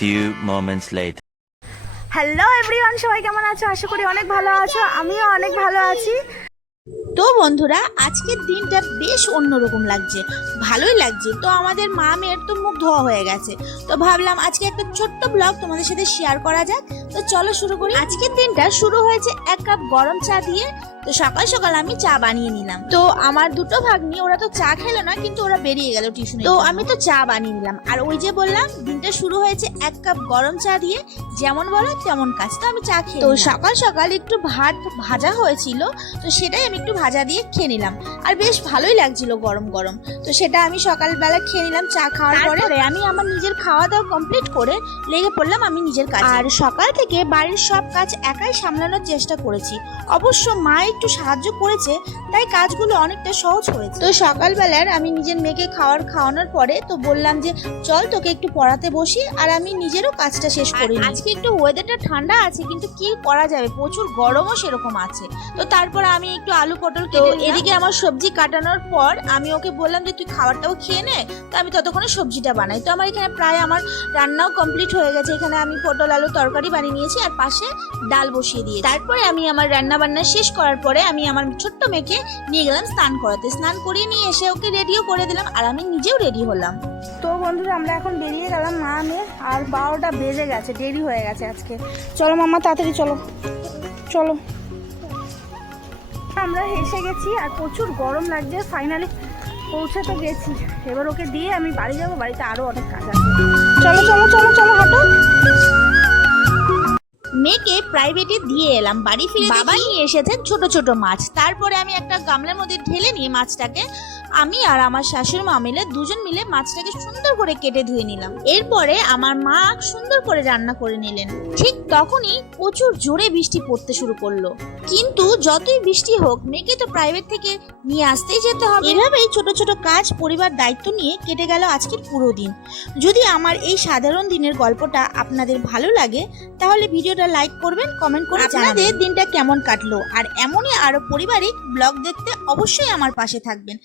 few moments later. Hello everyone, সবাই কেমন আছো? আশা করি অনেক ভালো আছো। আমিও অনেক ভালো আছি। তো বন্ধুরা, আজকের দিনটা বেশ অন্যরকম লাগছে, ভালোই লাগছে। তো আমাদের মা মেয়ের তো মুখ ধোয়া হয়ে গেছে, তো ভাবলাম আজকে একটা ছোট্ট ব্লগ তোমাদের সাথে শেয়ার করা যাক। তো চলো শুরু করি। আজকের দিনটা শুরু হয়েছে 1 কাপ গরম চা দিয়ে। তো সকাল সকাল আমি চা বানিয়ে নিলাম। তো আমার দুটো ভাগ্নি, ওরা তো চা খেলো না, কিন্তু ওরা বেরিয়ে গেল টিউশনে। তো আমি তো চা বানিয়ে নিলাম। আর ওই যে বললাম, দিনটা শুরু হয়েছে 1 কাপ গরম চা দিয়ে। যেমন বলো তেমন কাজ। তো আমি চা খেয়ে, তো সকাল সকাল একটু ভাত ভাজা হয়েছিল, তো সেটাই আমি একটু ভাজা দিয়ে খেয়ে নিলাম। আর বেশ ভালোই লাগছিল গরম গরম। তো সেটা আমি সকালবেলা খেয়ে নিলাম চা খাওয়ার পরে। আমি আমার নিজের খাওয়া দাওয়া কমপ্লিট করে লেগে পড়লাম আমি নিজের কাজ। আর সকাল থেকে বাড়ির সব কাজ একাই সামলানোর চেষ্টা করেছি। অবশ্য মা একটু সাহায্য করেছে, তাই কাজগুলো অনেকটা সহজ হয়েছে। তো সকালবেলার আমি নিজের মেয়েকে খাওয়ানোর পরে তো বললাম যে চল তোকে একটু পড়াতে বসি, আর আমি নিজেরও কাজটা শেষ করি। আজকে একটু ওয়েদারটা ঠান্ডা আছে, কিন্তু কি করা যাবে, প্রচুর গরমও সেরকম আছে। তো তারপর আমি একটু আলু পটল কেটে, এদিকে আমার সবজি কাটানোর পর আমি ওকে বললাম যে তুই খাবারটাও খেয়ে নে, তো আমি ততক্ষণে সবজিটা বানাই। তো আমার এখানে প্রায় আমার রান্নাও কমপ্লিট হয়ে গেছে। এখানে আমি পটল আলু তরকারি বানিয়ে নিয়েছি, আর পাশে ডাল বসিয়ে দিয়েছি। তারপরে আমি আমার রান্না বান্না শেষ করার পরে আমি আমার ছোট্ট মেয়েকে নিয়ে গেলাম স্নান করাতে। স্নান করিয়ে নিয়ে এসে ওকে রেডিও করে দিলাম, আর আমি নিজেও রেডি হলাম। তো বন্ধুরা, আমরা এখন বেরিয়ে গেলাম মা মেয়ে। আর 12টা বেজে গেছে, দেরি হয়ে গেছে আজকে। চলো মাম্মা, তাড়াতাড়ি চলো চলো। আমরা এসে গেছি, আর প্রচুর গরম লাগছে। ফাইনালি পৌঁছে তো গেছি। এবার ওকে দিয়ে আমি বাড়ি যাবো। বাড়িতে আরো অনেক কাজ আছে। চলো চলো চলো চলো, হাঁটো। মেয়েকে প্রাইভেটে দিয়ে এলাম। বাড়ি ফিরে বাবা নিয়ে এসেছেন ছোট ছোট মাছ। তারপরে আমি একটা গামলার মধ্যে ঢেলে নিয়ে মাছটাকে আমি আর আমার শাশুড়ি মা মিলে দুজন মিলে মাছটাকে সুন্দর করে কেটে ধুয়ে নিলাম। এরপরে আমার মা সুন্দর করে রান্না করে নিলেন। ঠিক তখনই প্রচুর জোরে বৃষ্টি পড়তে শুরু করলো। কিন্তু যতই বৃষ্টি হোক, মেয়েকে তো প্রাইভেট থেকে নিয়ে আসতেই যেতে হবে। এভাবেই ছোট ছোট কাজ, পরিবার দায়িত্ব নিয়ে কেটে গেল আজকের পুরো দিন। যদি আমার এই সাধারণ দিনের গল্পটা আপনাদের ভালো লাগে, তাহলে ভিডিওটা লাইক করবেন, কমেন্ট করে আপনাদের দিনটা কেমন কাটলো। আর এমনই আরো পারিবারিক ব্লগ দেখতে অবশ্যই আমার পাশে থাকবেন।